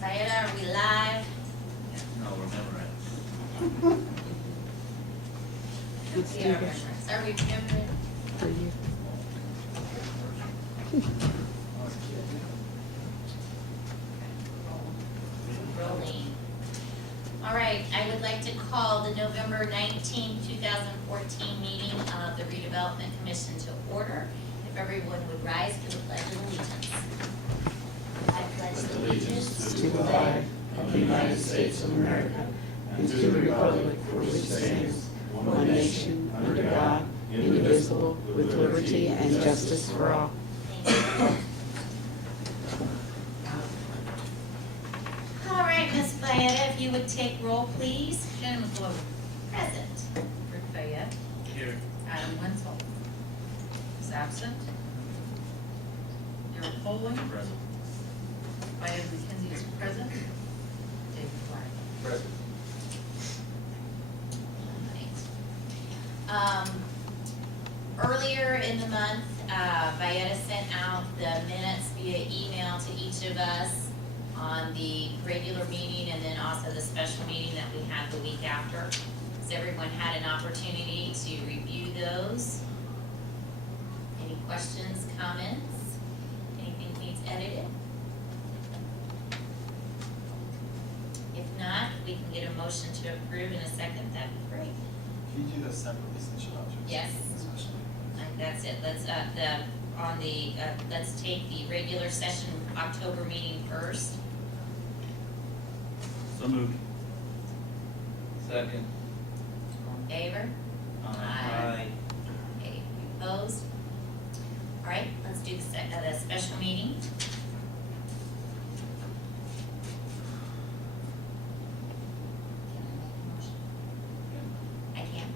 Diana, are we live? No, remember it. We are remembering. Are we remembering? For you. Rolling. All right, I would like to call the November 19, 2014 meeting of the Redevelopment Commission to order. If everyone would rise for the Pledge of Allegiance. I pledge allegiance To the flag of the United States of America and to the republic for which it stands, one nation, under God, indivisible, with liberty and justice for all. All right, Ms. Fayette, if you would take roll, please. Shannon McClure, present. Rick Fayette. Here. Adam Wenzel is absent. Darrell Poling. Present. Fayette McKenzie is present. David Black. Present. Earlier in the month, Valletta sent out the minutes via email to each of us on the regular meeting and then also the special meeting that we had the week after. Has everyone had an opportunity to review those? Any questions, comments? Anything needs edited? If not, we can get a motion to approve in a second, that'd be great. Can you do those separately since you'll have to? Yes. Especially. That's it, let's, let's take the regular session October meeting first. So moved. Second. All in favor? Aye. Okay, you opposed? All right, let's do the special meeting. I can.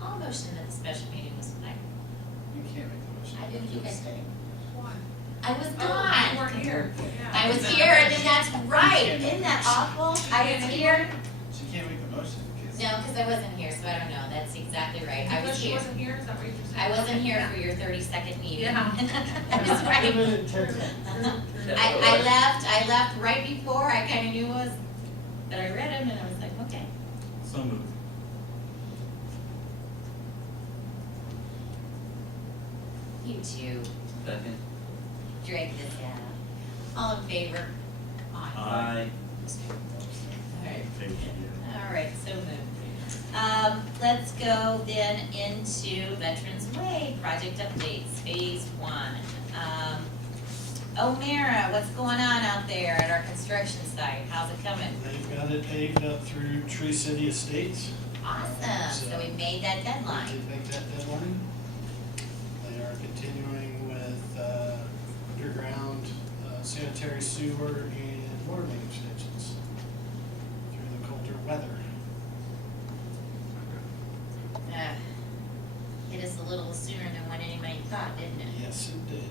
I'll motion that the special meeting was tonight. You can't make the motion. I didn't think I Just- did. Why? I was Oh, gone. you weren't here. I was here, and then that's right. Isn't that awful? I was here. She can't make the motion because. No, because I wasn't here, so I don't know. That's exactly right. I was Because she here. wasn't here, is that what you're saying? I wasn't here for your 30-second meeting. Yeah. That's right. I left right before. I kind of knew it was, but I read them and I was like, okay. So moved. You two, Second. drag this out. All in favor? Aye. All right. Thank you. All right, so moved. Let's go then into Veterans Way project updates, phase 1. O'Mara, what's going on out there at our construction site? How's it coming? They've got it paved up through Tree City Estates. Awesome, so we made that They deadline. did make that deadline. They are continuing with underground sanitary sewer and water main extensions through the colder weather. Hit us a little sooner than what anybody thought, didn't it? Yes, it did.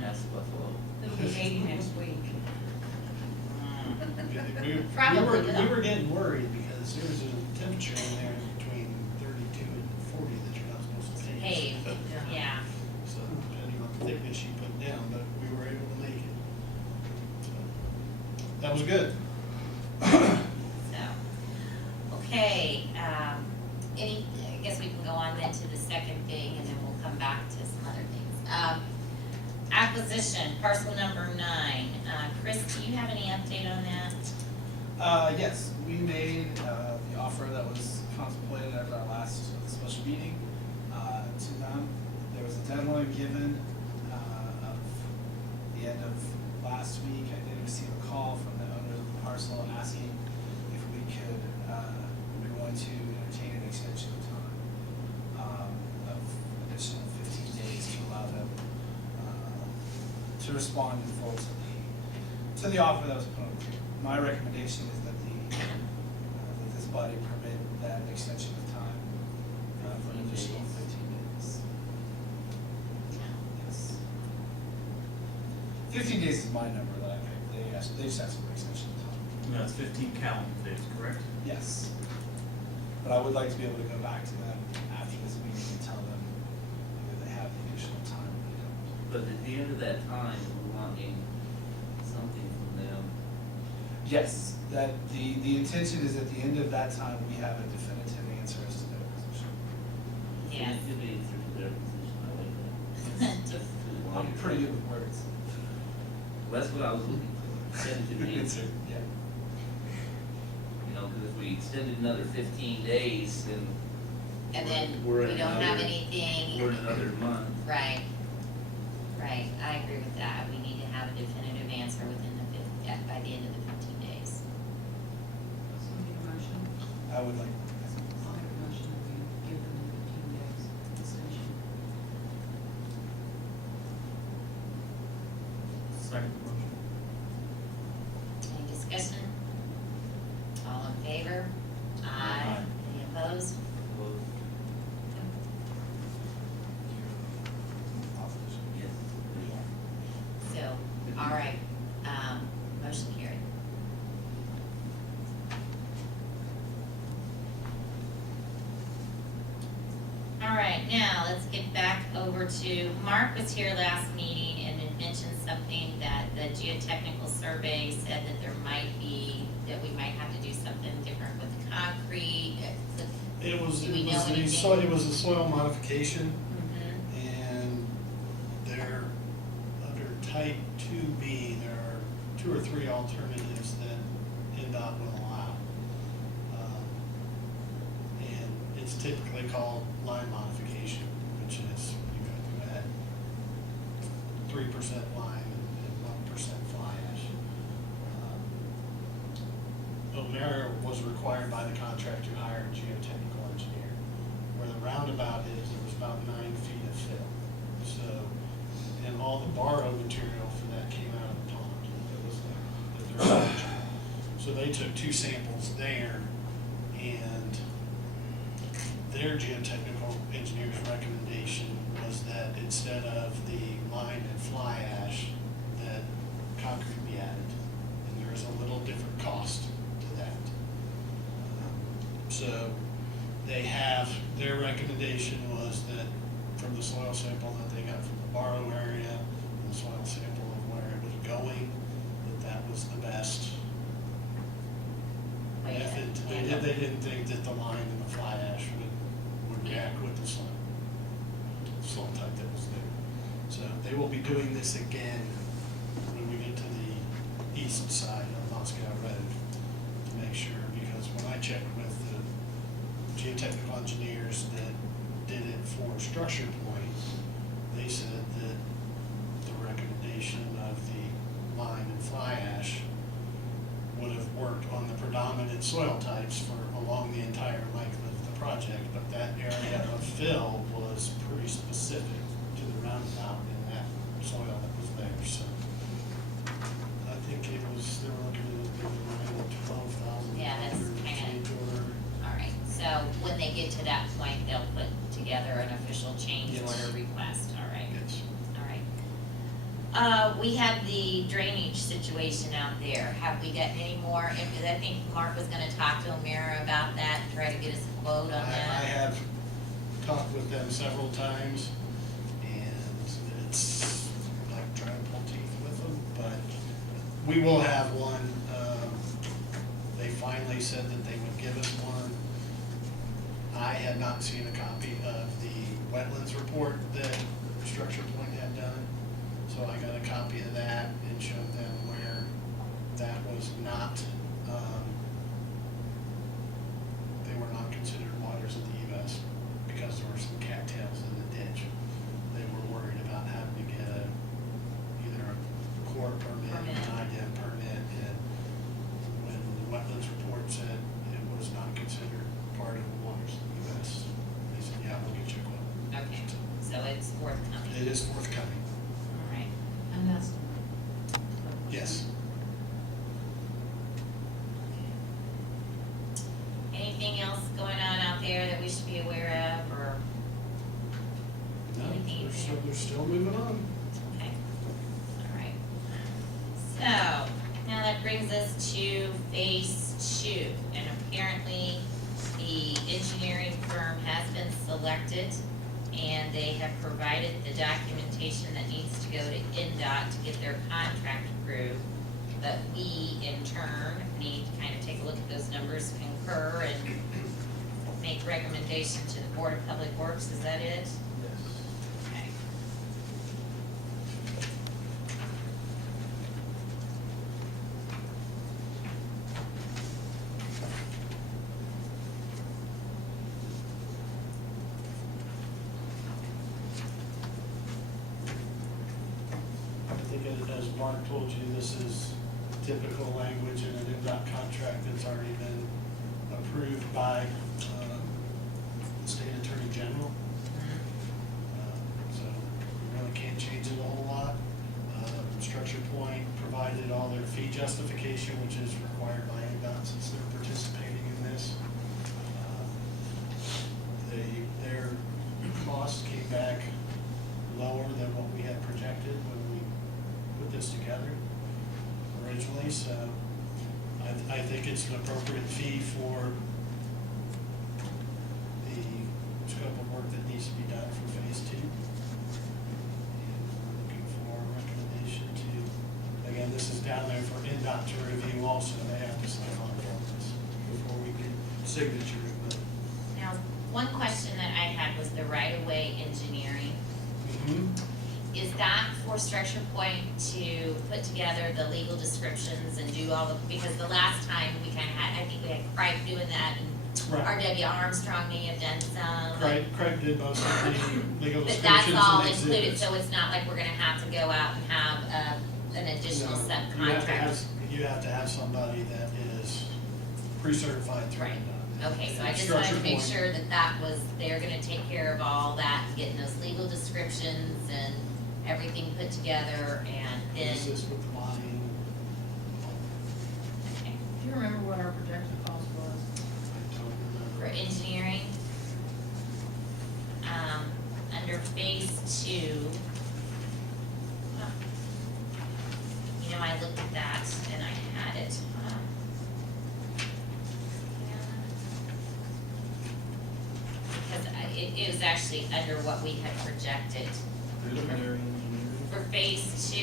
That's Buffalo. It'll be 80 next week. Probably We will. were getting worried because there was a temperature in there between 32 and 40 that you're not supposed to take. Hey, yeah. So depending on the thickness you put down, but we were able to make it. So, that was good. So, okay, I guess we can go on then to the second thing and then we'll come back to some other things. Acquisition, parcel number 9. Chris, do you have any update on that? Yes, we made, the offer that was contemplated at our last special meeting, to them. There was a deadline given, of the end of last week. I did receive a call from the owners of the parcel asking if we could, we were going to entertain an extension of time, of additional 15 days to allow them, to respond in full to the offer that was put on the table. My recommendation is that that this body permit that extension of time, for an additional 15 days. Yes. 15 days is my number that I picked. They just asked for an extension of time. That's 15 calendar days, correct? Yes. But I would like to be able to go back to them after this meeting and tell them either they have the additional time or they don't. But at the end of that time, we're wanting something from them Yes, that the intention is at the end of that time, we have a definitive answer as to their position. Yes. Give the answer to their position, I like that. I'm pretty good with words. That's what I was looking for, definitive answer. Yeah. You know, because if we extended another 15 days, then And then we're we in don't have another- anything. we're in another month. Right, right, I agree with that, we need to have a definitive answer within by the end of the 15 days. So need a motion, I would like, I'll make a motion that we give them the 15 days extension. Second motion. Any discussion? All in favor? Aye. Any opposed? Opposed? opposition. Yes. So, all right, motion carried. All right, now let's get back over to, Mark was here last meeting and had mentioned something that the geotechnical survey said that there might be, that we might have to do something different with the concrete. It was, Do it we know was the anything? soil, it was a soil modification, Mhm. and they're, under type 2B, there are 2 or 3 alternatives that NDOT will allow. And it's typically called line modification, which is, you go to add 3% lime and 1% fly ash. O'Meara was required by the contract to hire a geotechnical engineer. Where the roundabout is, there was about 9 feet of fill. So, and all the borrow material for that came out of the pond that was there, that they're managing. So they took 2 samples there, and their geotechnical engineer's recommendation was that instead of the lime and fly ash, that concrete be added. And there's a little different cost to that. So they have, their recommendation was that from the soil sample that they got from the borrow area, and the soil sample of where it was going, that was the best Way to method. handle. They didn't think that the lime and the fly ash would react with the soil type that was there. So they will be doing this again when we get to the east side of Moscow Road to make sure, because when I checked with the geotechnical engineers that did it for Structure Point, they said that the recommendation of the lime and fly ash would have worked on the predominant soil types for along the entire length of the project, but that area of fill was pretty specific to the roundabout in that soil that was there, so. I think it was, they were looking at around 12,000. Yeah, that's kinda- feet or. All right, so when they get to that point, they'll put together an official change Yes. order request, all right? Yes. All right. We had the drainage situation out there. Have we gotten any more? Because I think Mark was gonna talk to O'Meara about that, and try to get us a quote on I that. have talked with them several times, and it's like trying to pull teeth with them, but we will have one. They finally said that they would give us one. I had not seen a copy of the wetlands report that Structure Point had done, so I got a copy of that and showed them where that was not, they were not considered waters of the US because there were some cattails in the ditch. They were worried about having to get either a Corps permit or Permit. an IDEM permit, and when the wetlands report said it was not considered part of the waters of the US, they said, yeah, we'll get you a quote. Okay, so it's forthcoming. It is forthcoming, All right. And that's. yes. Anything else going on out there that we should be aware of, or? No, Anything they're still moving on. Okay, all right. So, now that brings us to phase 2, and apparently the engineering firm has been selected, and they have provided the documentation that needs to go to NDOT to get their contract approved. but we in turn need to kind of take a look at those numbers, concur, and make recommendation to the Board of Public Works, is that it? Okay. I think as Mark told you, this is typical language in an NDOT contract that's already been approved by the state attorney general. So we really can't change it a whole lot. Structure Point provided all their fee justification, which is required by NDOT since they're participating in this. Their cost came back lower than what we had projected when we put this together originally, so I think it's an appropriate fee for the scope of work that needs to be done for phase 2. And we're looking for a recommendation to, again, this is down there for NDOT to review also, they have to sign on for this before we get signatures, but. Now, one question that I had was the right-of-way engineering. Is that for Structure Point to put together the legal descriptions and do all the, because the last time we kind of had, I think we had Craig doing that, and Right. R.W. Armstrong may have done some. Craig did most of the legal But descriptions that's and all exhibits. included, so it's not like we're gonna have to go out and have an additional No, subcontractor. You have to have somebody that is pre-certified through Right. NDOT. Okay, so I just wanted to Structure make Point. sure that that was, they're gonna take care of all that, and getting those legal descriptions and everything put together, and then, Assist with plotting. okay, Do you remember what our projected cost was? I don't for remember. engineering. Under phase 2. You know, I looked at that and I had it, because it was actually under what we had projected. Preliminary engineering, For phase 2,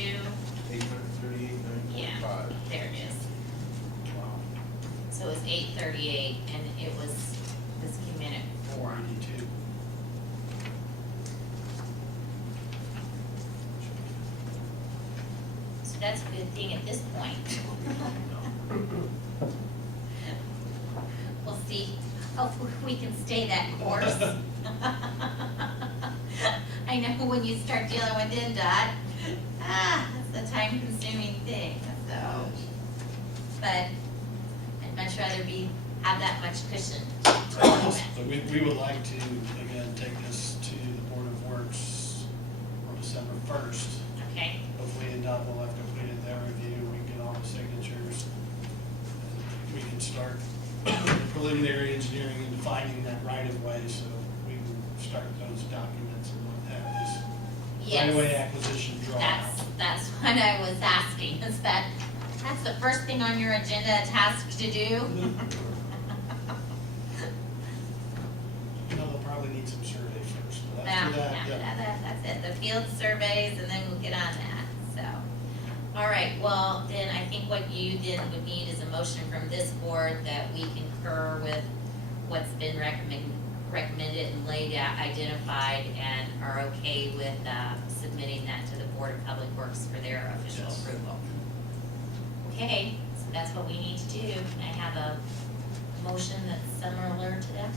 838,945. yeah, there it is. Wow. So it was 838, and it was, this came in at 4. 482. So that's a good thing at this point. We'll see, hopefully we can stay that course. I know when you start dealing with NDOT, that's a time consuming thing, so. But I'd much rather have that much cushion. But we would like to, again, take this to the Board of Works on December 1st. Okay, Hopefully NDOT will have completed their review, we can get all the signatures. And we can start preliminary engineering and defining that right of way, so we can start those documents and what have this right of way yes, acquisition drawn out. that's what I was asking, is that's the first thing on your agenda, task to do? You know, they'll probably need some survey first, but Yeah, after that, yeah. that's it, the field surveys, and then we'll get on that, so. All right, well, then I think what you then would need is a motion from this board that we concur with what's been recommended and laid out, identified, and are okay with submitting that to the Board of Public Works for their official Yes. approval. Okay, so that's what we need to do. Can I have a motion that's similar to that?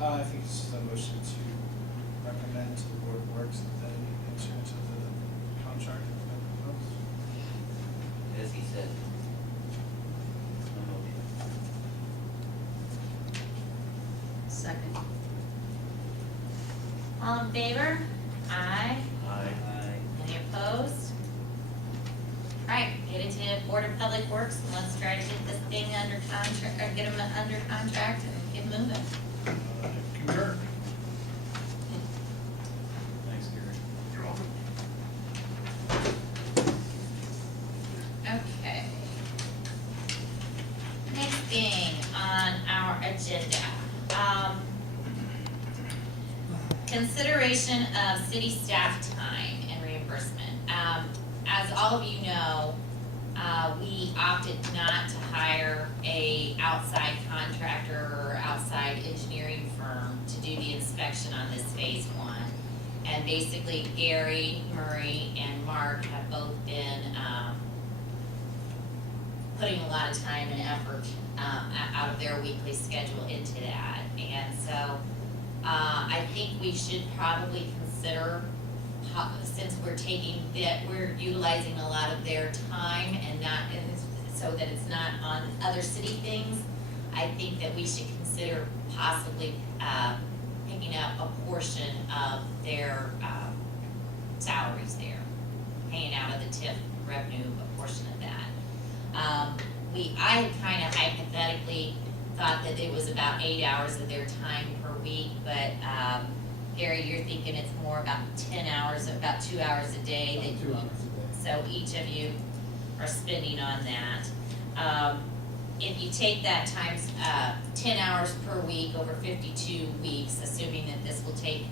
I think it's just a motion to recommend to the Board of Works that they enter into the contract that's been proposed. As he said. Second. All in favor? Aye. Aye. Any opposed? All right, get it to Board of Public Works, and let's try to get this thing under contract, or get them under contract and get moving. Concur. Thanks, Gary. You're welcome. Okay. Next thing on our agenda, Consideration of city staff time and reimbursement. As all of you know, we opted not to hire a outside contractor or outside engineering firm to do the inspection on this phase one. And basically Gary, Murray, and Mark have both been, putting a lot of time and effort, out of their weekly schedule into that. And so, I think we should probably consider, since we're utilizing a lot of their time and so that it's not on other city things, I think that we should consider possibly, picking up a portion of their, salaries there, paying out of the TIF revenue, a portion of that. I had kind of hypothetically thought that it was about 8 hours of their time per week, but, Gary, you're thinking it's more about 10 hours, about 2 hours a day that 2 hours a day. so each of you are spending on that. If you take that times, 10 hours per week over 52 weeks, assuming that this will take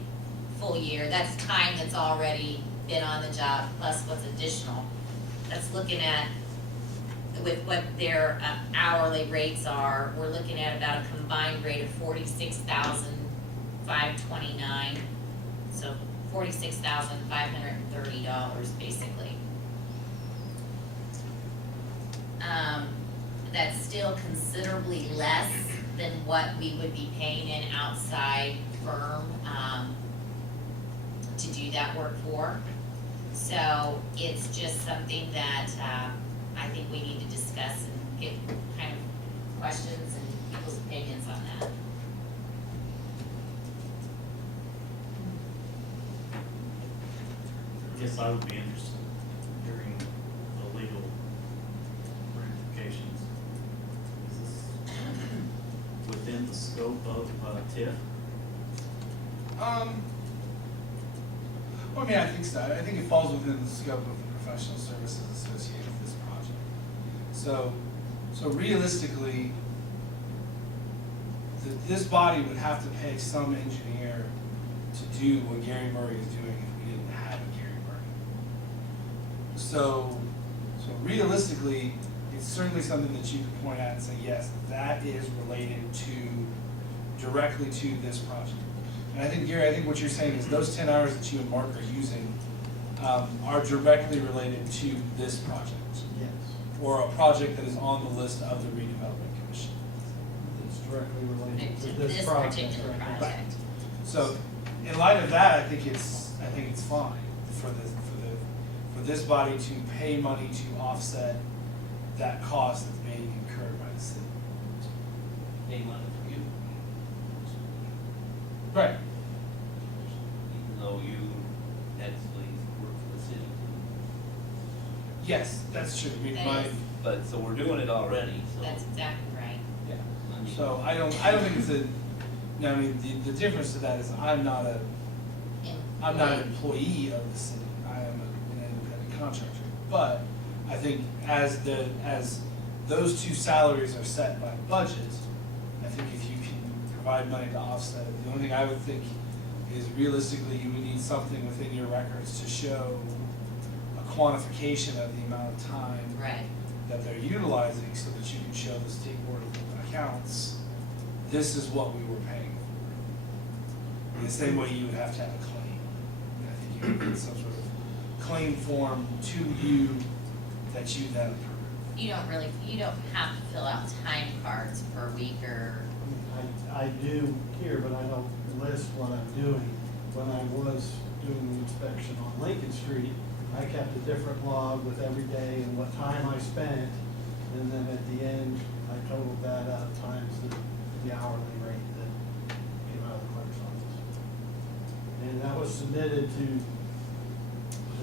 full year, that's time that's already been on the job plus what's additional. That's looking at, with what their hourly rates are, we're looking at about a combined rate of $46,529, so $46,530 basically. That's still considerably less than what we would be paying an outside firm to do that work for. So it's just something that I think we need to discuss and get kind of questions and people's opinions on that. I guess I would be interested in hearing the legal ramifications. Is this within the scope of TIF? Well, I mean, I think so. I think it falls within the scope of the professional services associated with this project. So realistically, this body would have to pay some engineer to do what Gary Murray is doing if we didn't have a Gary Murray. So realistically, it's certainly something that you can point at and say, yes, that is related directly to this project. And I think, Gary, what you're saying is those 10 hours that you and Mark are using are directly related to this project. Yes, Or a project that is on the list of the redevelopment commission. it's directly related to To this this project. particular right now. project. So, in light of that, I think it's fine for this body to pay money to offset that cost that's being incurred by the city. Pay money for you, Right. even though you actually work for the city. Yes, that's true. That My, is- But, so we're doing it already, so. That's exactly right. yeah. I mean, So I don't think it's no, I mean, the difference to that is I'm not an employee of the city. I am an independent contractor. But I think as those two salaries are set by budget, I think if you can provide money to offset it, the only thing I would think is realistically you would need something within your records to show a quantification of the amount of time Right. that they're utilizing so that you can show the state board of accounts, this is what we were paying for. In the same way you would have to have a claim. And I think you would get some sort of claim form to you that you then approve. You don't have to fill out time cards per week or, I do here, but I don't list what I'm doing. When I was doing the inspection on Lincoln Street, I kept a different log with every day and what time I spent. And then at the end, I totaled that up times the hourly rate that came out of the clerk's office. And that was submitted to.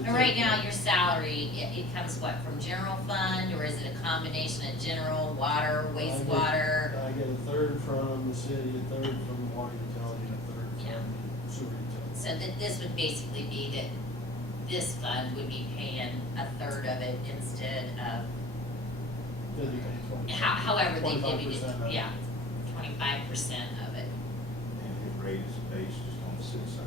and right now your salary, it comes what, from general fund, or is it a combination of general, water, wastewater? I get a third from the city, a third from the water utility, and a third Yeah. from sewer utility. So that this would basically be that this fund would be paying a third of it instead of, however they divvied it, 25% of it. yeah, 25% of it. And his rate is based just on the city side,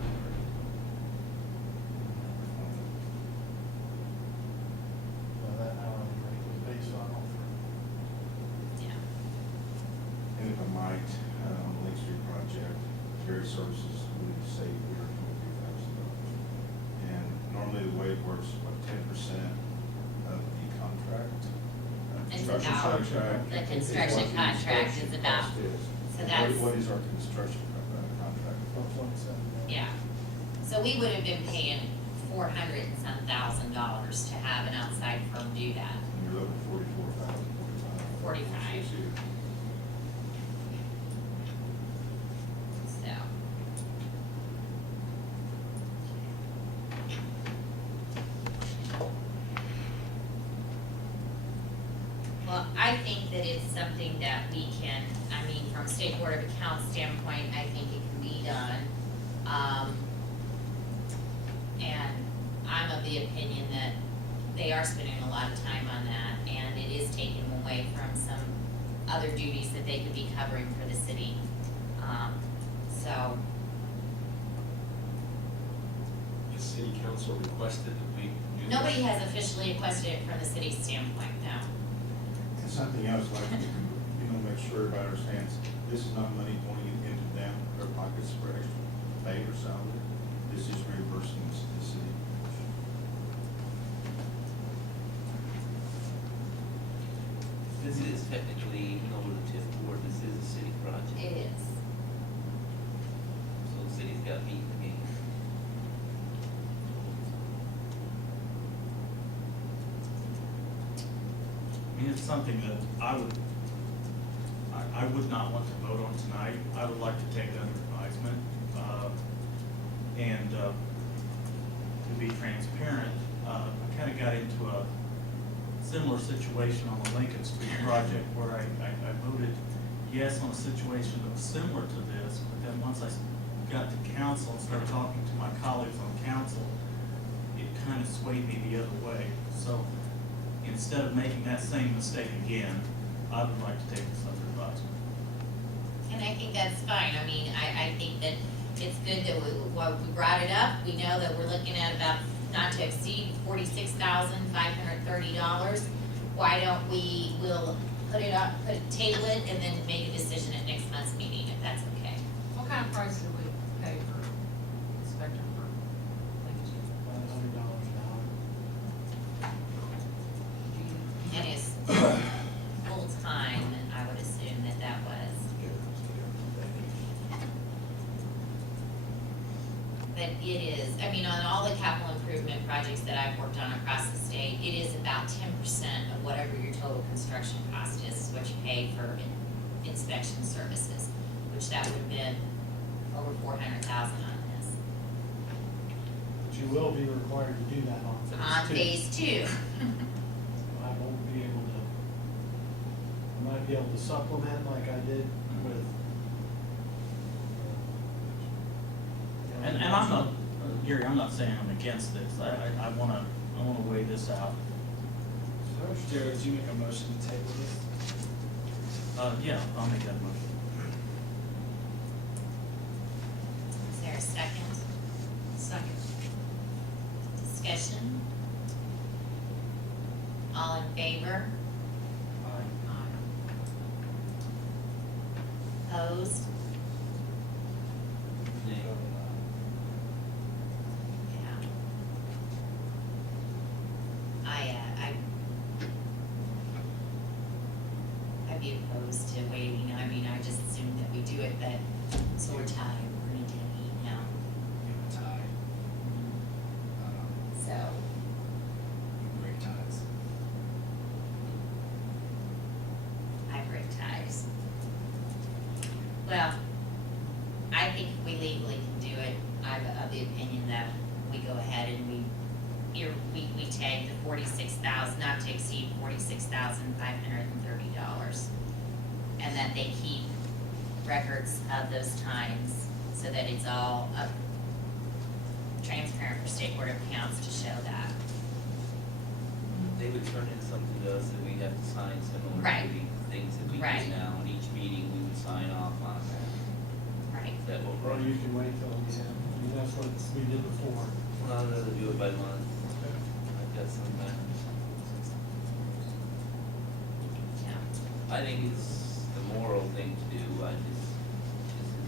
reimburses, we save here $23,000. And normally the way it works, what, 10% of the contract? It's Construction about- contract. the is construction what the contract construction is about. cost is. So And that's- What is our construction contract? About 27 million. Yeah, so we would have been paying $400 and some thousand to have an outside firm do that. And you're looking at 44,000, 45. 45. So. Well, I think that it's something that we can, I mean, from a State Board of Accounts standpoint, I think it can be done. And I'm of the opinion that they are spending a lot of time on that, and it is taking them away from some other duties that they could be covering for the city. So, The city council requested that we do this. nobody has officially requested it from the city's standpoint, no. And something else, like, make sure everybody understands, this is not money going into them, their pockets for extra pay or salary. This is reimbursing the city. This is technically, even though we're the TIF board, this is a city project. It is. So the city's got meat in the game. I mean, it's something that I would not want to vote on tonight. I would like to take it under advisement. And to be transparent, I kind of got into a similar situation on the Lincoln Street project where I voted yes on a situation that was similar to this, but then once I got to council and started talking to my colleagues on council, it kind of swayed me the other way. So instead of making that same mistake again, I would like to take this under advisement. And I think that's fine. I mean, I think that it's good that we brought it up. We know that we're looking at about not to exceed $46,530. Why don't we'll put it up, table it, and then make a decision at next month's meeting, if that's okay. What kind of price did we pay for inspector for Lincoln Street? $100 an hour. And it's full-time, I would assume that was. But it is, I mean, on all the capital improvement projects that I've worked on across the state, it is about 10% of whatever your total construction cost is what you pay for inspection services, which that would have been over $400,000 on this. But you will be required to do that on phase two. On phase 2. I won't be able to, I might be able to supplement like I did with. And I'm not, Gary, I'm not saying I'm against this. I wanna weigh this out. Jared, did you make a motion to table this? Yeah, I'll make that motion. Is there a second? Second. Discussion? All in favor? Opposed? Nay. Yeah. I'd be opposed to waiting. I mean, I just assume that we do it, but so we're tied. We're gonna eat now. Give it a tie. So, Great ties. I break ties. Well, I think if we legally can do it, I'm of the opinion that we go ahead and we tag the 46,000, not to exceed $46,530. And that they keep records of those times so that it's all transparent for State Board of Accounts to show that. They would turn in something to us that we'd have to sign similar Right. to the things that we Right. do now. In each meeting, we would sign off on that. Right. Is that what Or we're? you can wait till, yeah, I mean, that's what we did before. Well, I'd rather do it by month. I've got some, Yeah. I think it's the moral thing to do. This is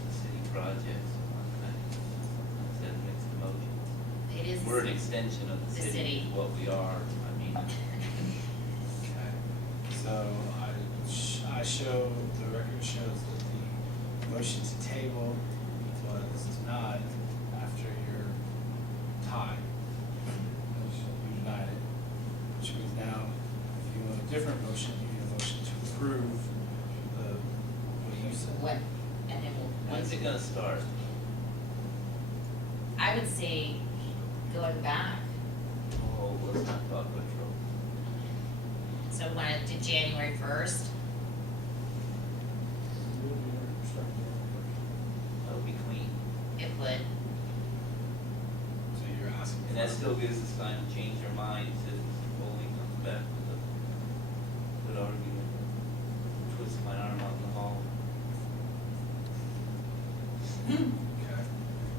a city project, so I'm kind of We're an extension of The the city, city. what we are, I mean, Okay, so I show, the record shows that the motion to table was denied after your tie. You denied it, which means now, if you want a different motion, you need a motion to approve what you said. What, and then when's it gonna start? I would say going back, Oh, let's not talk retro. so when it did January 1st, That would be clean. it would, So you're asking for. And that still gives us time to change our minds if Foley comes back with a good argument. Twist my arm out in the hall. Okay,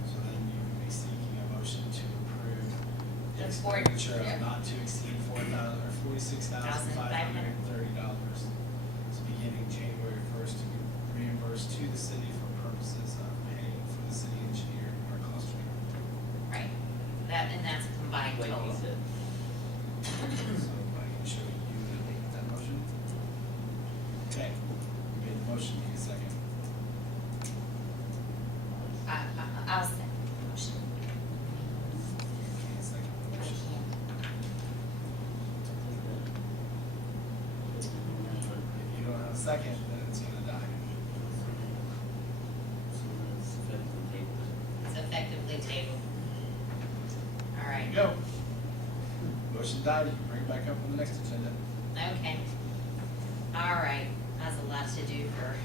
so then you would be seeking a motion to approve the The board- expenditure yeah. of not to exceed $46,530. It's beginning January 1st to be reimbursed to the city for purposes of paying for the city engineer or cluster. right, that, and that's a combined Like total. he said. So I can show you that motion. Okay, you made the motion, need a second. I'll second the motion. Need a second the motion. If you don't have a second, then it's gonna die. So it's effectively tabled. It's effectively tabled. All There right, you go. Motion died, you can bring it back up on the next agenda. okay. All right, that's a lot to do for.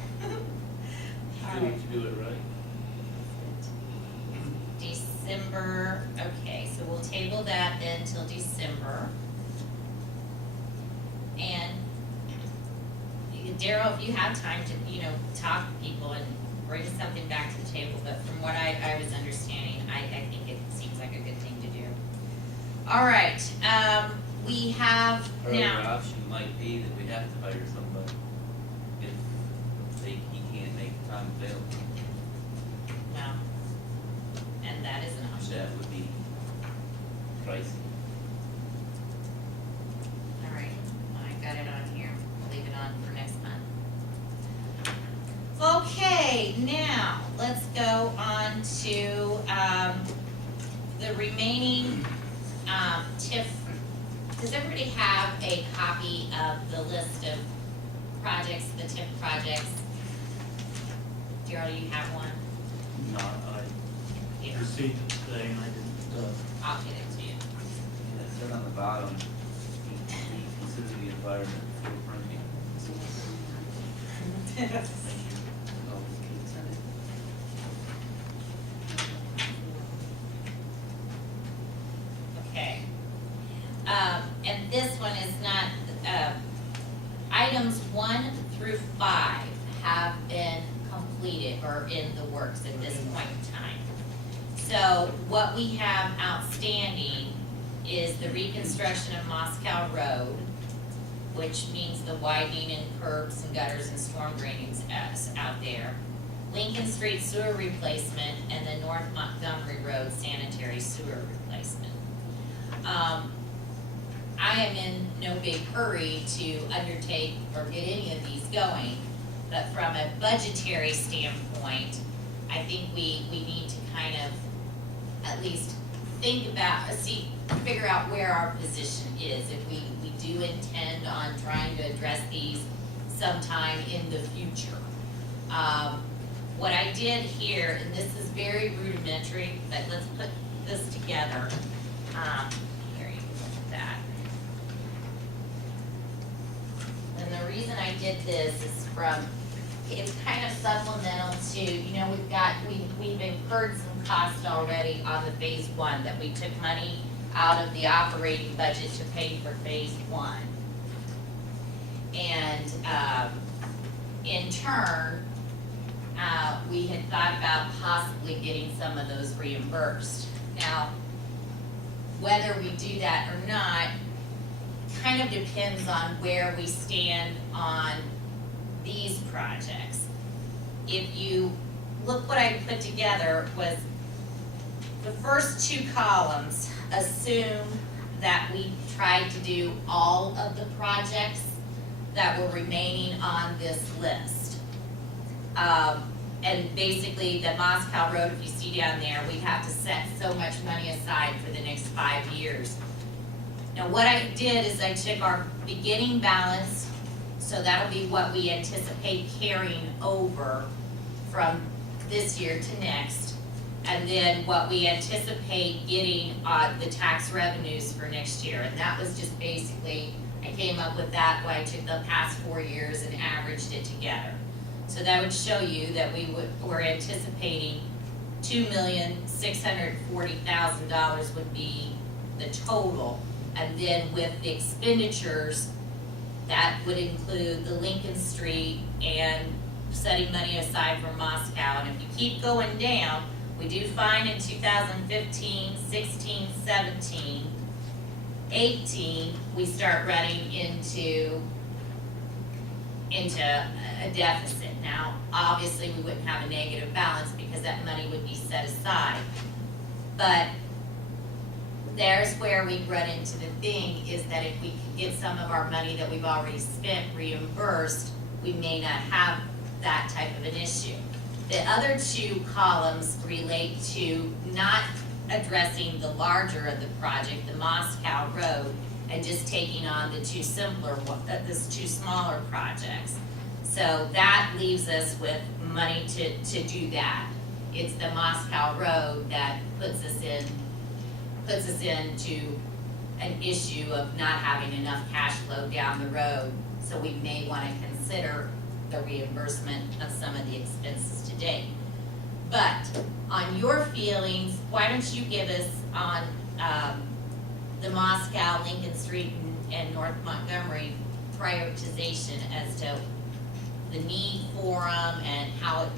All right. You do it right. December, okay, so we'll table that then till December. And Daryl, if you have time to, talk to people and bring something back to the table, but from what I was understanding, I think it seems like a good thing to do. All right, we have Our now. other option might be that we have to hire somebody if he can't make the time available. Well, and that is an option. That would be pricey. All right, I got it on here, we'll leave it on for next month. Okay, now, let's go on to, the remaining, TIF. Does everybody have a copy of the list of projects, the TIF projects? Darryl, do you have one? No, I Yeah, received it today and I didn't, I'll get it to you. And it said on the bottom, he considers the environment for printing. Thank you. Oh, Okay. And this one is not, items 1 through 5 have been completed or in the works at this point in time. So what we have outstanding is the reconstruction of Moscow Road, which means the widening and curbs and gutters and storm drainings out there. Lincoln Street sewer replacement and the North Montgomery Road sanitary sewer replacement. I am in no big hurry to undertake or get any of these going, but from a budgetary standpoint, I think we need to kind of at least think about, figure out where our position is, if we do intend on trying to address these sometime in the future. What I did here, and this is very rudimentary, but let's put this together. Here, you can look at that. And the reason I did this is it's kind of supplemental to, we've incurred some costs already on the phase 1, that we took money out of the operating budget to pay for phase 1. And, in turn, we had thought about possibly getting some of those reimbursed. Now, whether we do that or not, kind of depends on where we stand on these projects. If you look, what I put together was the first 2 columns assume that we tried to do all of the projects that were remaining on this list. And basically, the Moscow Road, if you see down there, we'd have to set so much money aside for the next 5 years. Now, what I did is I took our beginning balance, so that'll be what we anticipate carrying over from this year to next, and then what we anticipate getting on the tax revenues for next year. And that was just basically, I came up with that when I took the past 4 years and averaged it together. So that would show you that we're anticipating $2,640,000 would be the total. And then with the expenditures, that would include the Lincoln Street and setting money aside for Moscow. And if you keep going down, we do find in 2015, 16, 17, 18, we start running into a deficit. Now, obviously, we wouldn't have a negative balance because that money would be set aside. But there's where we run into the thing, is that if we can get some of our money that we've already spent reimbursed, we may not have that type of an issue. The other two columns relate to not addressing the larger of the project, the Moscow Road, and just taking on the two smaller projects. So that leaves us with money to do that. It's the Moscow Road that puts us into an issue of not having enough cash flow down the road. So we may want to consider the reimbursement of some of the expenses today. But on your feelings, why don't you give us on the Moscow, Lincoln Street, and North Montgomery prioritization as to the need for them and how it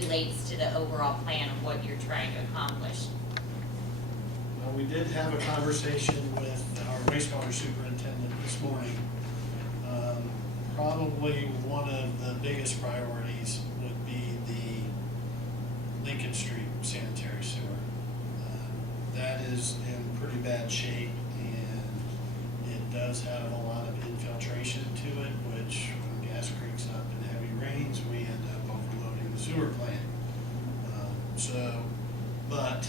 relates to the overall plan of what you're trying to accomplish. Well, we did have a conversation with our wastewater superintendent this morning. Probably one of the biggest priorities would be the Lincoln Street sanitary sewer. That is in pretty bad shape, and it does have a lot of infiltration to it, which when gas creeks up in heavy rains, we end up overloading the sewer plant. But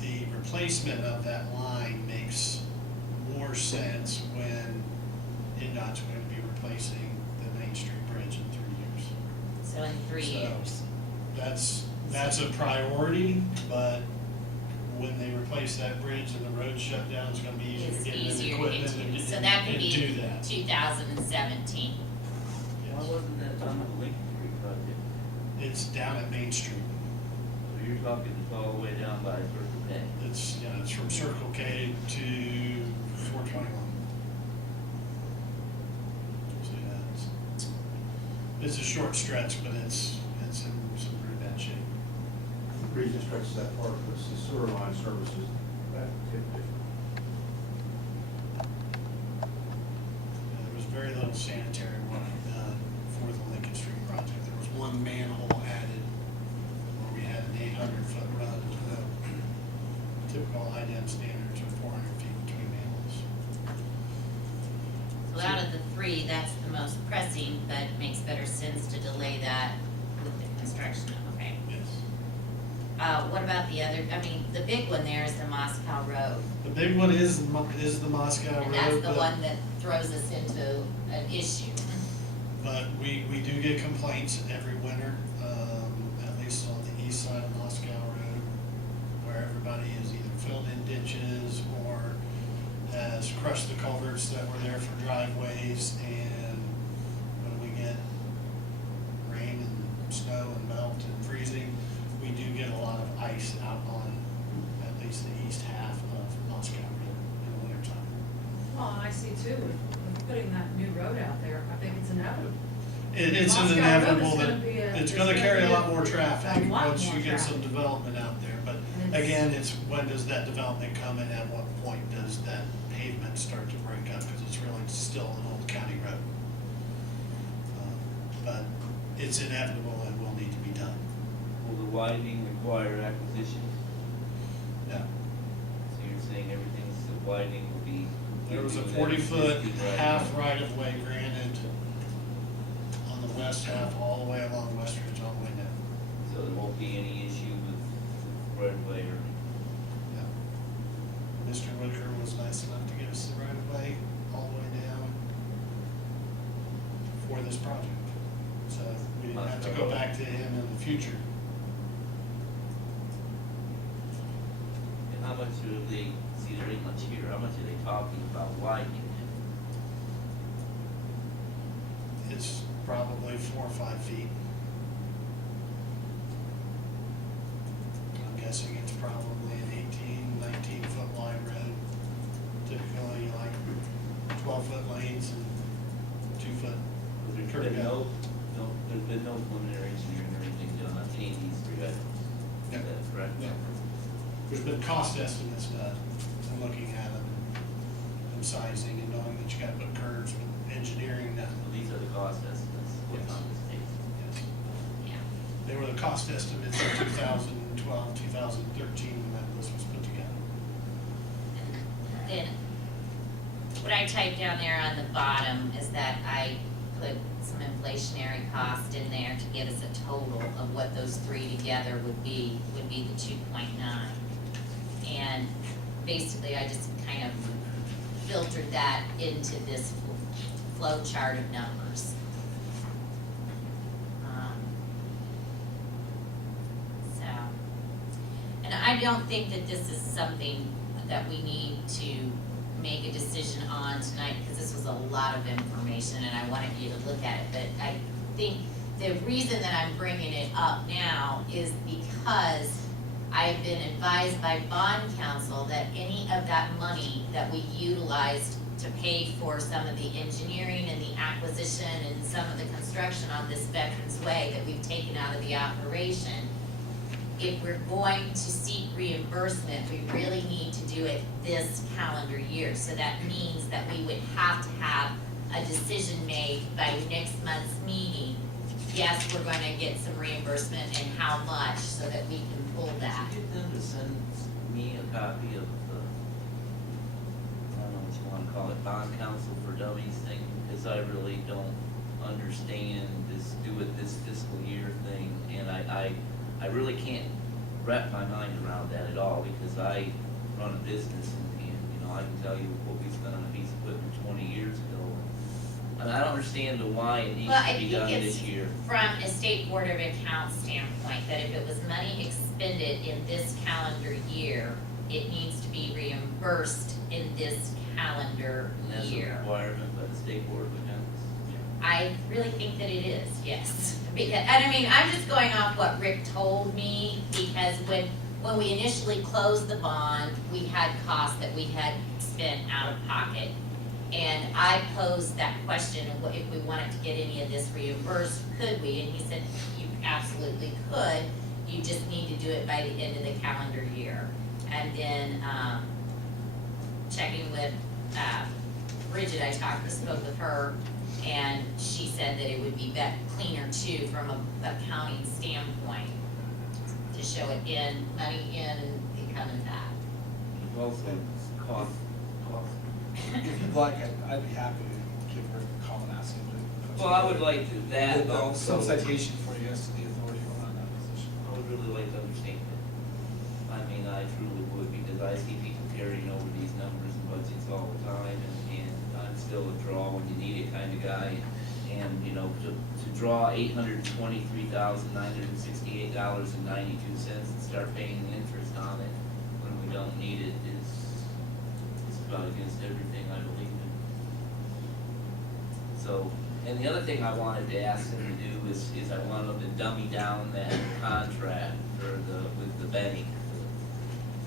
the replacement of that line makes more sense when NDOT's going to be replacing the Main Street Bridge in 3 years. So in 3 years. That's a priority, but when they replace that bridge and the road shut down, it's gonna be easier to It's get in easier to equipment get to, and so that could and be do that. 2017. Why wasn't that done on the Lincoln Street project? It's down at Main Street. So you're talking it's all the way down by Circle K? It's from Circle K to 421. So it's a short stretch, but it's in some pretty bad shape. The reason it stretches that far because the sewer line services that tip different. There was very little sanitary work done for the Lincoln Street project. There was one manhole added where we had an 800-foot run. Typical IDEM standards are 400 feet between manholes. So out of the three, that's the most pressing, but it makes better sense to delay that with the construction, okay? Yes. What about the other, I mean, the big one there is the Moscow Road. The big one is the Moscow Road. And that's the but- one that throws us into an issue. But we do get complaints every winter, at least on the east side of Moscow Road, where everybody has either filled in ditches or has crushed the culverts that were there for driveways. And when we get rain and snow and melt and freezing, we do get a lot of ice out on at least the east half of Moscow Road in the wintertime. Well, and I see too, with putting that new road out there, I think it's inevitable. It's Moscow Road is inevitable gonna that be it's it's gonna gonna carry a be lot more traffic a lot once more you get traffic. some development out there. But And it's- again, it's when does that development come and at what point does that pavement start to break up? Because it's really still an old county road. But it's inevitable and will need to be done. Will the widening require acquisitions? No. So you're saying everything's, the widening will be. There was a doing that 40-foot existing right half of way. right-of-way granted on the west half, all the way along West Ridge, all the way down. So there won't be any issue with right of way or, Yeah. Mr. Whitaker was nice enough to give us the right-of-way all the way down for this project. So we didn't have to go back to him in the future. and how much are they, see, there ain't much here, how much are they talking about widening it? It's probably 4 or 5 feet. I'm guessing it's probably an 18, 19-foot wide road. Typically like 12-foot lanes and 2-foot There's curb been cut. there's been no preliminary engineering or anything done on any of these three items. Yeah. Is that correct? Yeah. There's been cost estimates done, and looking at them, and sizing, and knowing that you gotta put curves, but engineering that. So these are the cost estimates, what's on this page. Yes. Yeah. They were the cost estimates in 2012, 2013, when that list was put together. Then, what I typed down there on the bottom is that I put some inflationary cost in there to give us a total of what those three together would be the 2.9. And basically, I just kind of filtered that into this flow chart of numbers. So, and I don't think that this is something that we need to make a decision on tonight, because this was a lot of information and I wanted you to look at it, but I think the reason that I'm bringing it up now is because I've been advised by bond counsel that any of that money that we utilized to pay for some of the engineering and the acquisition and some of the construction on this Veterans Way that we've taken out of the operation, if we're going to seek reimbursement, we really need to do it this calendar year. So that means that we would have to have a decision made by next month's meeting. Yes, we're gonna get some reimbursement and how much, so that we can pull that. Could you get them to send me a copy of the, I don't know what you wanna call it, bond counsel for dummies thing? Because I really don't understand this, do it this fiscal year thing, and I really can't wrap my mind around that at all, because I run a business and, you know, I can tell you what we spent on a piece of equipment 20 years ago. And I don't understand the why it needs Well, to I be think done it's this year. from a state board of accounts standpoint, that if it was money expended in this calendar year, it needs to be reimbursed in this calendar And that's a year. requirement by the state board of accounts. I really think that it is, yes. Because, and I mean, I'm just going off what Rick told me, because when we initially closed the bond, we had costs that we had spent out of pocket. And I posed that question of what, if we wanted to get any of this reimbursed, could we? And he said, you absolutely could, you just need to do it by the end of the calendar year. And then, checking with, Bridget, I spoke with her, and she said that it would be cleaner too from a accounting standpoint to show it in, money in and it coming back. There's also cost. If you'd like, I'd be happy to give her a call and ask him to. Well, I would like to, that Some also, citation for you as to the authority on that position. I would really like to understand it. I mean, I truly would, because I see people carrying over these numbers and budgets all the time, and I'm still a draw when you need it kind of guy. And, you know, to draw $823,968.92 and start paying the interest on it when we don't need it is about against everything I believe in. So, and the other thing I wanted to ask them to do is I want them to dummy down that contract with the bank.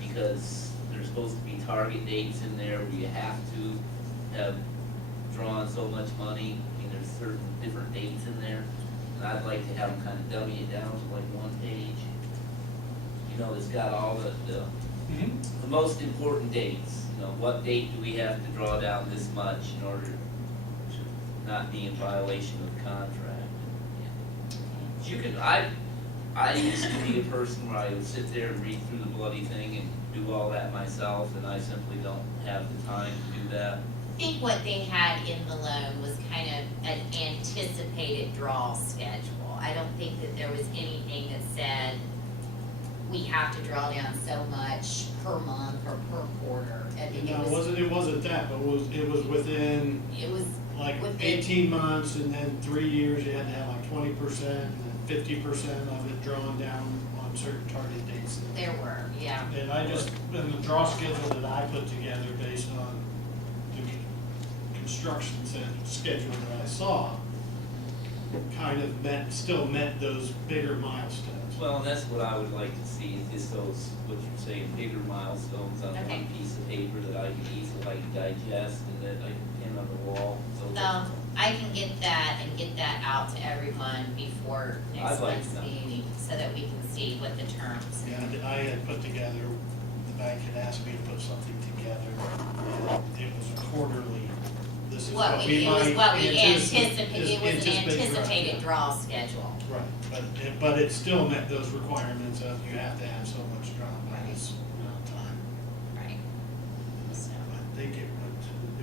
Because there's supposed to be target dates in there where you have to have drawn so much money. I mean, there's certain different dates in there. And I'd like to have them kind of dummy it down to like one page. You know, it's got all the most important dates. You know, what date do we have to draw down this much in order to not be in violation of the contract? You can, I I used to be a person where I would sit there and read through the bloody thing and do all that myself, and I simply don't have the time to do that. I think what they had in the loan was kind of an anticipated draw schedule. I don't think that there was anything that said, we have to draw down so much per month or per quarter. I think No, it wasn't that, but it was within it was like within- 18 months, and then 3 years, you had to have like 20%, and then 50% of it drawn down on certain target dates. There were, yeah. And and the draw schedule that I put together based on the construction schedule that I saw, kind of still met those bigger milestones. Well, and that's what I would like to see, is those, what you're saying, bigger milestones on Okay. one piece of paper that I can easily digest and that I can pin on the wall, so. So I can get that and get that out to everyone before next I'd like month's to know. meeting, so that we can see what the terms. Yeah, I had put together, the bank had asked me to put something together, and it was a quarterly, this is what we It was might what we anticipate. anticipated, it was an anticipated draw schedule. Right, but it still met those requirements of you have to have so much drawn by this amount of time. Right. So, I think it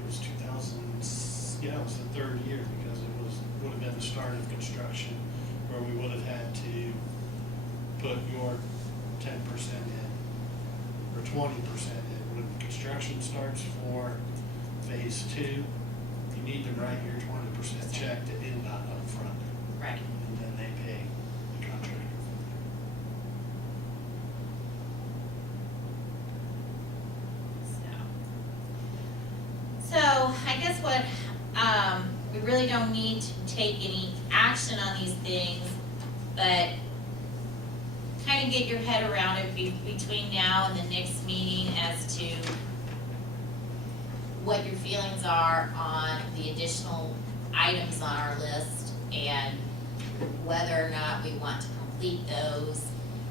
was 2000, yeah, it was the third year, because would have been the start of construction, where we would have had to put your 10% in, or 20% in. When construction starts for phase 2, you need to write your 20% check to NDOT up front, right. and then they pay the contractor. So I guess what, we really don't need to take any action on these things, but kind of get your head around it between now and the next meeting as to what your feelings are on the additional items on our list and whether or not we want to complete those,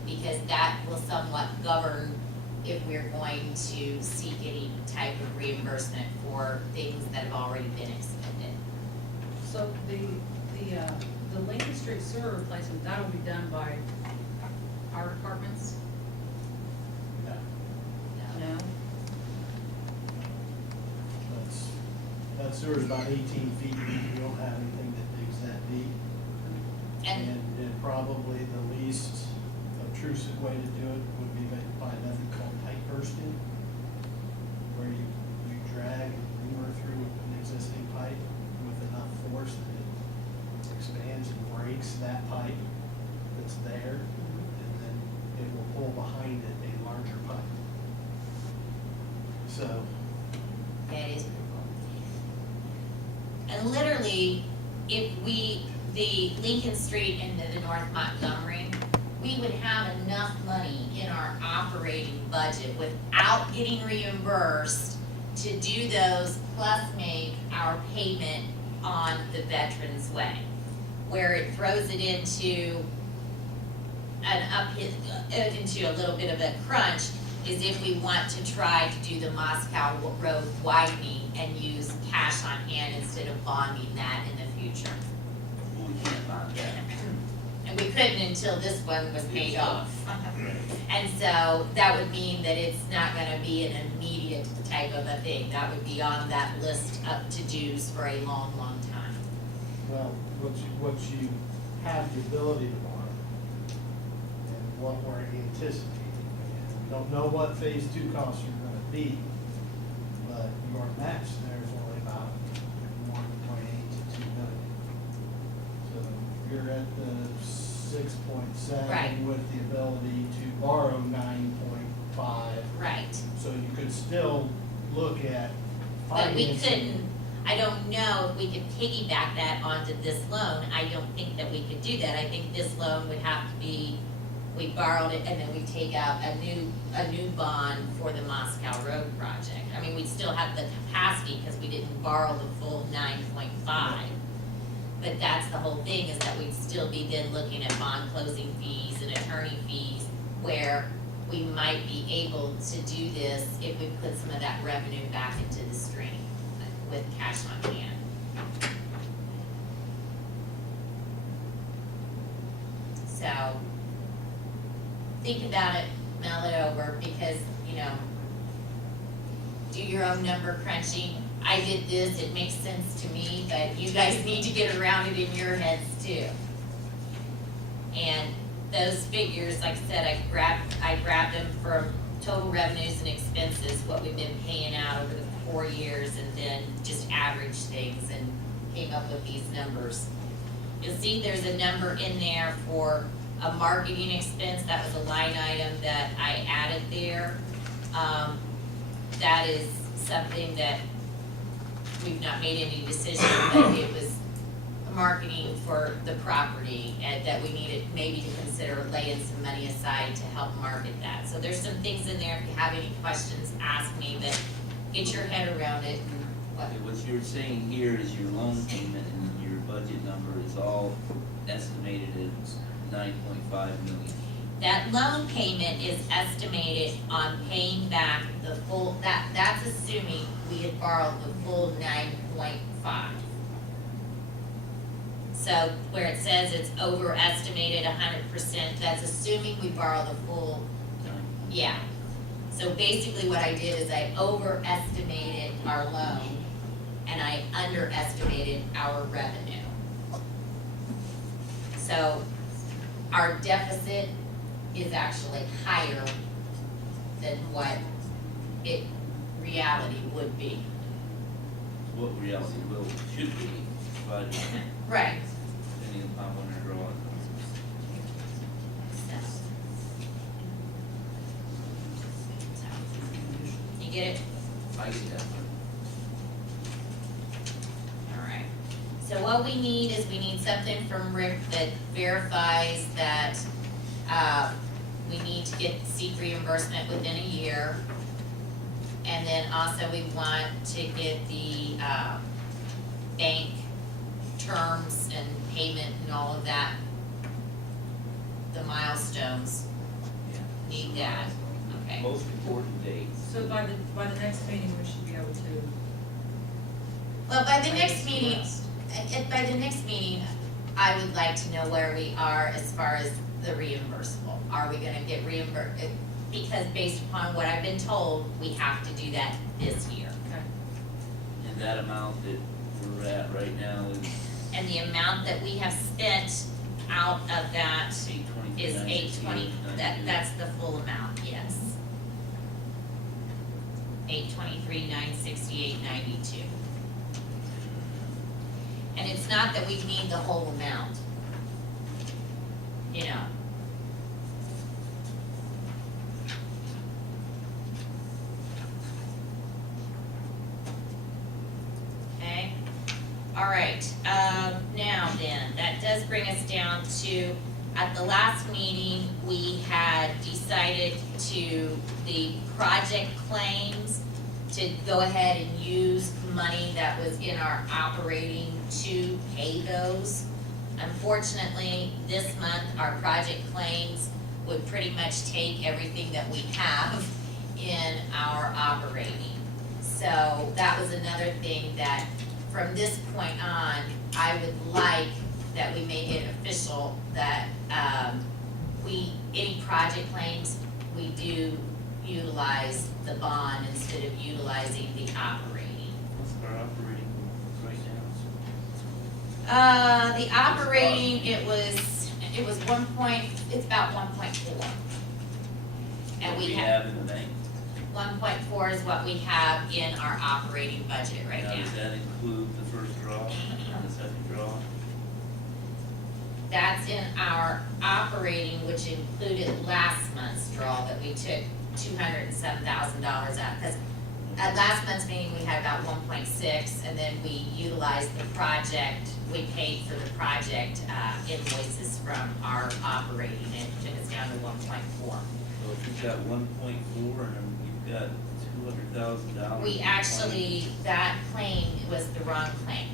because that will somewhat govern if we're going to seek any type of reimbursement for things that have already been expended. So the Lincoln Street sewer replacement, that'll be done by our departments? No? That sewer's about 18 feet deep. We don't have anything that digs that deep. And And probably the least obtrusive way to do it would be by a method called pipe bursting, where you drag a reamer through an existing pipe with enough force that it expands and breaks that pipe that's there, and then it will pull behind it a larger pipe. So, that is pretty cool. And literally, if the Lincoln Street and the North Montgomery, we would have enough money in our operating budget without getting reimbursed to do those, plus make our payment on the Veterans Way. Where it throws it into into a little bit of a crunch is if we want to try to do the Moscow Road widening and use cash on hand instead of bonding that in the future. We can't bond that. And we couldn't until this one was paid off. And so that would mean that it's not gonna be an immediate type of a thing. That would be on that list of to-dos for a long, long time. well, what you have the ability to borrow, and what we're anticipating. And we don't know what phase 2 costs are gonna be, but your max there is only about 1.8 to 2 million. So you're at the 6.7 Right. with the ability to borrow 9.5. Right. So you could still look at But we financing. couldn't, I don't know if we could piggyback that onto this loan. I don't think that we could do that. I think this loan would have to be, we borrowed it and then we take out a new bond for the Moscow Road project. I mean, we'd still have the capacity because we didn't borrow the full 9.5. But that's the whole thing, is that we'd still be then looking at bond closing fees and attorney fees, where we might be able to do this if we put some of that revenue back into the stream with cash on hand. So, think about it, mull it over, because, you know, do your own number crunching. I did this, it makes sense to me, but you guys need to get around it in your heads too. And those figures, like I said, I grabbed them from total revenues and expenses, what we've been paying out over the 4 years, and then just averaged things and came up with these numbers. You'll see there's a number in there for a marketing expense. That was a line item that I added there. That is something that we've not made any decision, but it was marketing for the property, and that we needed maybe to consider laying some money aside to help market that. So there's some things in there. If you have any questions, ask me, but get your head around it. And what Okay, what you're saying here is your loan payment and your budget number is all estimated at 9.5 million. that loan payment is estimated on paying back the full, that's assuming we had borrowed the full 9.5. So where it says it's overestimated 100%, that's assuming we borrow the full, yeah. So basically what I did is I overestimated our loan and I underestimated our revenue. So our deficit is actually higher than what it reality would be. What reality will, should be, but Right. depending upon when they're drawing. You get it? I get that. Alright. So what we need is we need something from Rick that verifies that, we need to seek reimbursement within a year. And then also we want to get the, bank terms and payment and all of that. The milestones, Yeah. need that, okay. Most important dates. So by the next meeting, we should be able to. Well, by the next meeting, by the next meeting, I would like to know where we are as far as the reimbursable. Are we gonna get reimbursed? Because based upon what I've been told, we have to do that this year. Okay. And that amount that we're at right now is And the amount that we have spent out of that 823. is 820, that's the full amount, yes. 823, 968, 92. And it's not that we need the whole amount, you know. Okay, all right, now then, that does bring us down to, at the last meeting, we had decided to, the project claims, to go ahead and use money that was in our operating to pay those. Unfortunately, this month, our project claims would pretty much take everything that we have in our operating. So that was another thing that, from this point on, I would like that we make it official that, any project claims, we do utilize the bond instead of utilizing the operating. What's our operating right now? The operating, it was it's about 1.4. And What we we have, have in the bank. 1.4 is what we have in our operating budget right Now, now. does that include the first draw and the second draw? That's in our operating, which included last month's draw that we took $207,000 out. Because at last month's meeting, we had about 1.6, and then we utilized the project, we paid for the project invoices from our operating, and it took us down to 1.4. So if you've got 1.4 and then you've got $200,000. We actually, that claim was the wrong claim.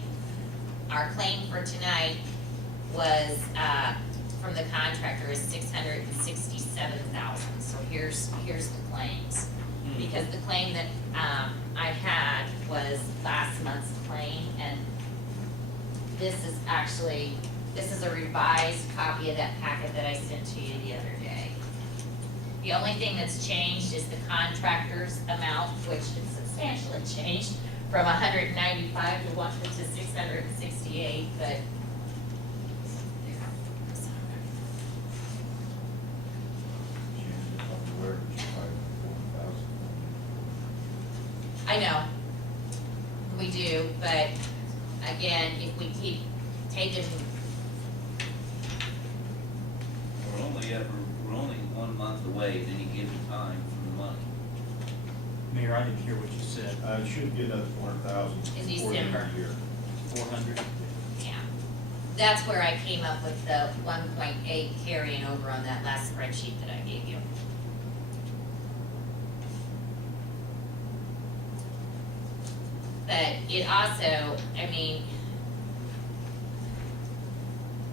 Our claim for tonight was, from the contractor, is $667,000. So here's the claims. Because the claim that, I had was last month's claim, and this is a revised copy of that packet that I sent to you the other day. The only thing that's changed is the contractor's amount, which is substantially changed from 195 to 668, but. I know, we do, but again, if we keep taking, We're only 1 month away at any given time from the money. Mayor, I didn't hear what you said. Should get another 400,000 In before the end of December. the year. 400? yeah, that's where I came up with the 1.8 carrying over on that last spreadsheet that I gave you. But it also, I mean,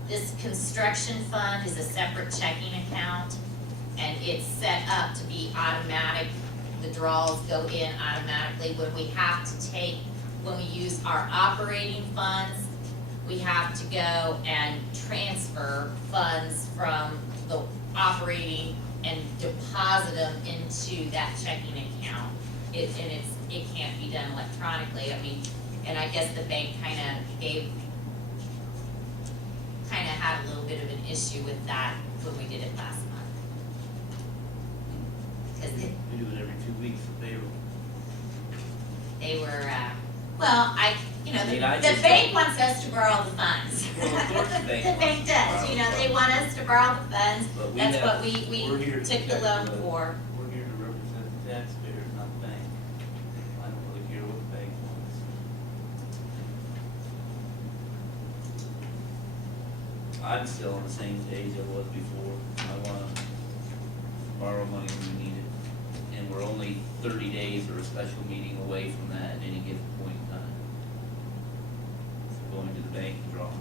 this construction fund is a separate checking account, and it's set up to be automatic. The draws go in automatically. When we have to take, when we use our operating funds, we have to go and transfer funds from the operating and deposit them into that checking account. It can't be done electronically. I mean, and I guess the bank kinda had a little bit of an issue with that when we did it last month. 'Cause We do it every 2 weeks for payroll. they were, well, I mean, I the just bank don't- wants us to borrow the funds. Well, of course the bank The wants bank us to does, borrow you know, the they funds. want us to borrow the funds, But we that's have- what we're here we to took the protect loan the- for. We're here to represent the taxpayers, not the bank. I don't really care what the bank wants. I'm still on the same page I was before. I wanna borrow money when we need it. And we're only 30 days or a special meeting away from that at any given point in time. So going to the bank and drawing.